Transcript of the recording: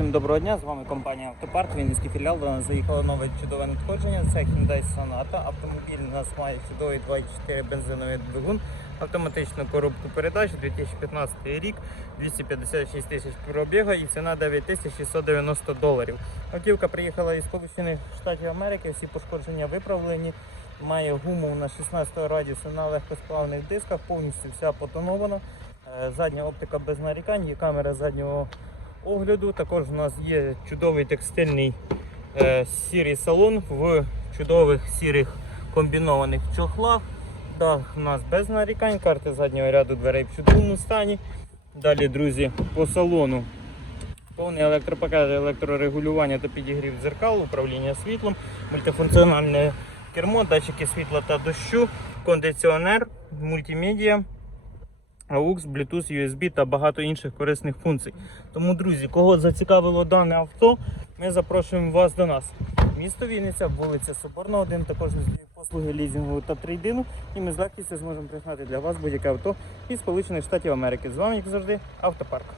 Всім доброго дня, з вами компанія Автопарк, Вінницький філіал. До нас заїхало нове чудове надходження. Це Hyundai Sonata. Автомобіль у нас має чудовий 2.4 бензиновий двигун, автоматичну коробку передач, 2015 рік, 256 тисяч пробіга і ціна 9690 доларів. Автівка приїхала із Сполучених Штатів Америки, всі пошкодження виправлені. Має гуму на 16 радіусу на легкосплавних дисках, повністю вся потонована. Е, Задня оптика без нарікань, є камера заднього огляду. Також у нас є чудовий текстильний е, сірий салон в чудових сірих комбінованих чохлах. Дах у нас без нарікань, карти заднього ряду дверей в чудовому стані. Далі, друзі, по салону. Повний електропакет, електрорегулювання та підігрів дзеркал, управління світлом, мультифункціональне кермо, датчики світла та дощу, кондиціонер, мультимедіа. AUX, Bluetooth, USB та багато інших корисних функцій. Тому, друзі, кого зацікавило дане авто, ми запрошуємо вас до нас. Місто Вінниця, вулиця Соборна, 1, також послуги лізінгу та трейдину. І ми з легкістю зможемо пригнати для вас будь-яке авто із Сполучених Штатів Америки. З вами, як завжди, автопарк.